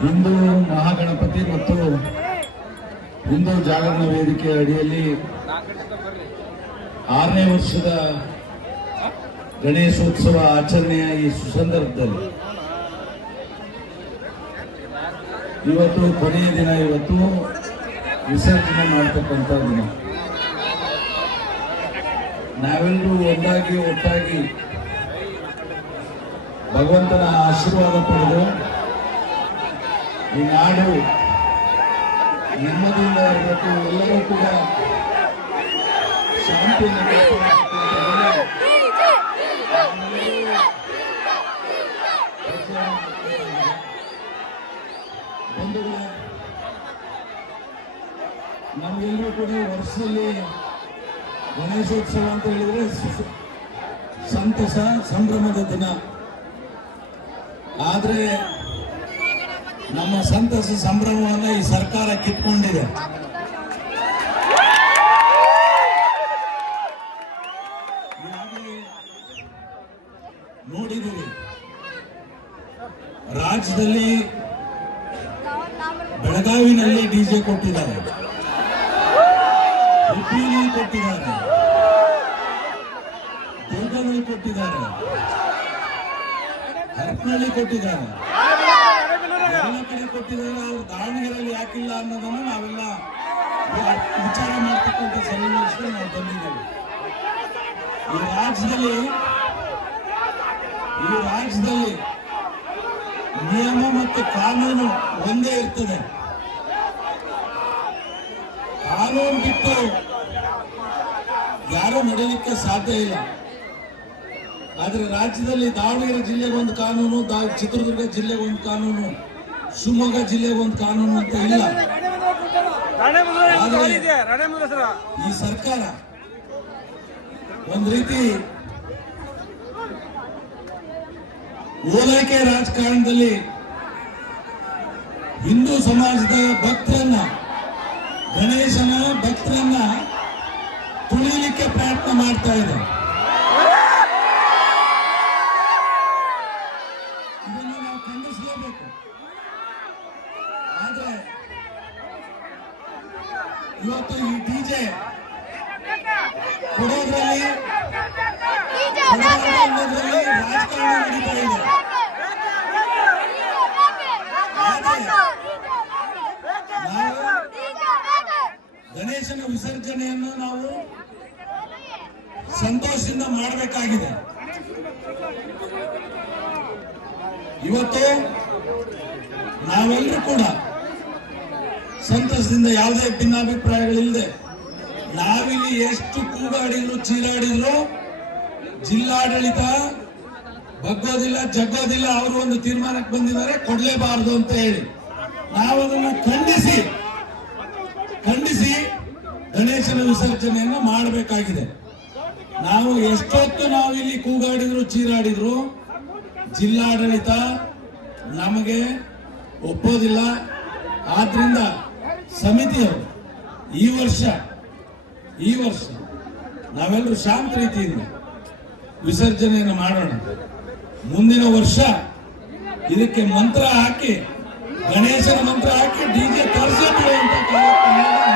ಹಿಂದೂ ಮಹಾಗಣಪತಿ ಮತ್ತು ಹಿಂದೂ ಜಾಗರಣ ವೇದಿಕೆ ಅಡಿಯಲ್ಲಿ ಆರನೇ ವರ್ಷದ ಗಣೇಶೋತ್ಸವ ಆಚರಣೆಯ ಈ ಸುಸಂದರ್ಭದಲ್ಲಿ ಇವತ್ತು ಕೊನೆಯ ದಿನ, ಇವತ್ತು ವಿಸರ್ಜನೆ ಮಾಡ್ತಕ್ಕಂಥ ದಿನ. ನಾವೆಲ್ಲರೂ ಒಂದಾಗಿ ಒಟ್ಟಾಗಿ ಭಗವಂತನ ಆಶೀರ್ವಾದ ಪಡೆದು ಈ ನಾಡು ನೆಮ್ಮದಿಯಿಂದ ಇರಬೇಕು. ಎಲ್ಲರೂ ಕೂಡ ಶಾಂತಿಯಿಂದ ನಮಗೆಲ್ಲರೂ ಕೂಡ ವರ್ಷದಲ್ಲಿ ಗಣೇಶೋತ್ಸವ ಅಂತ ಹೇಳಿದ್ರೆ ಸಂತಸ, ಸಂಭ್ರಮದ ದಿನ. ಆದ್ರೆ ನಮ್ಮ ಸಂತಸ ಸಂಭ್ರಮವನ್ನ ಈ ಸರ್ಕಾರ ಕಿತ್ಕೊಂಡಿದೆ. ನೋಡಿದ್ದೀವಿ ರಾಜ್ಯದಲ್ಲಿ ಬೆಳಗಾವಿನಲ್ಲಿ ಡಿಜೆ ಕೊಟ್ಟಿದ್ದಾರೆ. ಕೊಟ್ಟಿದ್ದಾರೆ. ಕೊಟ್ಟಿದ್ದಾರೆ. ಹರಪನಹಳ್ಳಿ ಕೊಟ್ಟಿದ್ದಾರೆ. ಕಡೆ ಕೊಟ್ಟಿದ್ದಾರೆ. ಅವ್ರು ದಾವಣಗೆರೆಯಲ್ಲಿ ಯಾಕಿಲ್ಲ ಅನ್ನೋದನ್ನು ನಾವೆಲ್ಲ ವಿಚಾರ ಮಾಡ್ತಕ್ಕಂಥ ಸನ್ನಿವೇಶದಲ್ಲಿ ನಾವು ಬಂದಿದ್ದೇವೆ. ಈ ರಾಜ್ಯದಲ್ಲಿ ಈ ರಾಜ್ಯದಲ್ಲಿ ನಿಯಮ ಮತ್ತು ಕಾನೂನು ಒಂದೇ ಇರ್ತದೆ. ಕಾನೂನು ಬಿಟ್ಟು ಯಾರು ನಡೀಲಿಕ್ಕೆ ಸಾಧ್ಯ ಇಲ್ಲ. ಆದ್ರೆ ರಾಜ್ಯದಲ್ಲಿ ದಾವಣಗೆರೆ ಜಿಲ್ಲೆಗೆ ಒಂದು ಕಾನೂನು ದಾ- ಚಿತ್ರದುರ್ಗ ಜಿಲ್ಲೆಗೆ ಒಂದು ಕಾನೂನು ಶಿವಮೊಗ್ಗ ಜಿಲ್ಲೆಗೆ ಒಂದು ಕಾನೂನು ಅಂತ ಇಲ್ಲ. ಈ ಸರ್ಕಾರ ಒಂದ್ ರೀತಿ ಓಲೈಕೆ ರಾಜಕಾರಣದಲ್ಲಿ ಹಿಂದೂ ಸಮಾಜದ ಭಕ್ತರನ್ನ ಗಣೇಶನ ಭಕ್ತರನ್ನ ತುಳಿಲಿಕ್ಕೆ ಪ್ರಯತ್ನ ಮಾಡ್ತಾ ಇದೆ. ಇವತ್ತು ಈ ಡಿಜೆ ಕೊಡೋದ್ರಲ್ಲಿ ಅನ್ನೋದ್ರಲ್ಲಿ ರಾಜಕಾರಣ ನಡೀತಾ ಇದೆ. ಗಣೇಶನ ವಿಸರ್ಜನೆಯನ್ನು ನಾವು ಸಂತೋಷದಿಂದ ಮಾಡಬೇಕಾಗಿದೆ. ಇವತ್ತು ನಾವೆಲ್ಲರೂ ಕೂಡ ಸಂತಸದಿಂದ ಯಾವುದೇ ಭಿನ್ನಾಭಿಪ್ರಾಯಗಳಿಲ್ಲದೆ ನಾವಿಲ್ಲಿ ಎಷ್ಟು ಕೂಗಾಡಿದ್ರು, ಚೀರಾಡಿದ್ರು, ಜಿಲ್ಲಾಡಳಿತ, ಬಗ್ಗೋದಿಲ್ಲ, ಜಗ್ಗೋದಿಲ್ಲ, ಅವರು ಒಂದು ತೀರ್ಮಾನಕ್ಕೆ ಬಂದಿದ್ದಾರೆ, ಕೊಡಲೇಬಾರದು ಅಂತ ಹೇಳಿ. ನಾವು ಅದನ್ನು ಖಂಡಿಸಿ ಖಂಡಿಸಿ ಗಣೇಶನ ವಿಸರ್ಜನೆಯನ್ನು ಮಾಡಬೇಕಾಗಿದೆ. ನಾವು ಎಷ್ಟೊತ್ತು ನಾವು ಇಲ್ಲಿ ಕೂಗಾಡಿದ್ರು, ಚೀರಾಡಿದ್ರು, ಜಿಲ್ಲಾಡಳಿತ ನಮಗೆ ಒಪ್ಪೋದಿಲ್ಲ. ಆದ್ರಿಂದ ಸಮಿತಿಯವರು, ಈ ವರ್ಷ ಈ ವರ್ಷ ನಾವೆಲ್ಲರೂ ಶಾಂತ ರೀತಿಯಿಂದ ವಿಸರ್ಜನೆಯನ್ನು ಮಾಡೋಣ. ಮುಂದಿನ ವರ್ಷ ಇದಕ್ಕೆ ಮಂತ್ರ ಹಾಕಿ, ಗಣೇಶನ ಮಂತ್ರ ಹಾಕಿ, ಡಿ ಜೆ ತರಿಸಬೇಕು ಅಂತ ಕಾರ್ಯಕ್ರಮವನ್ನ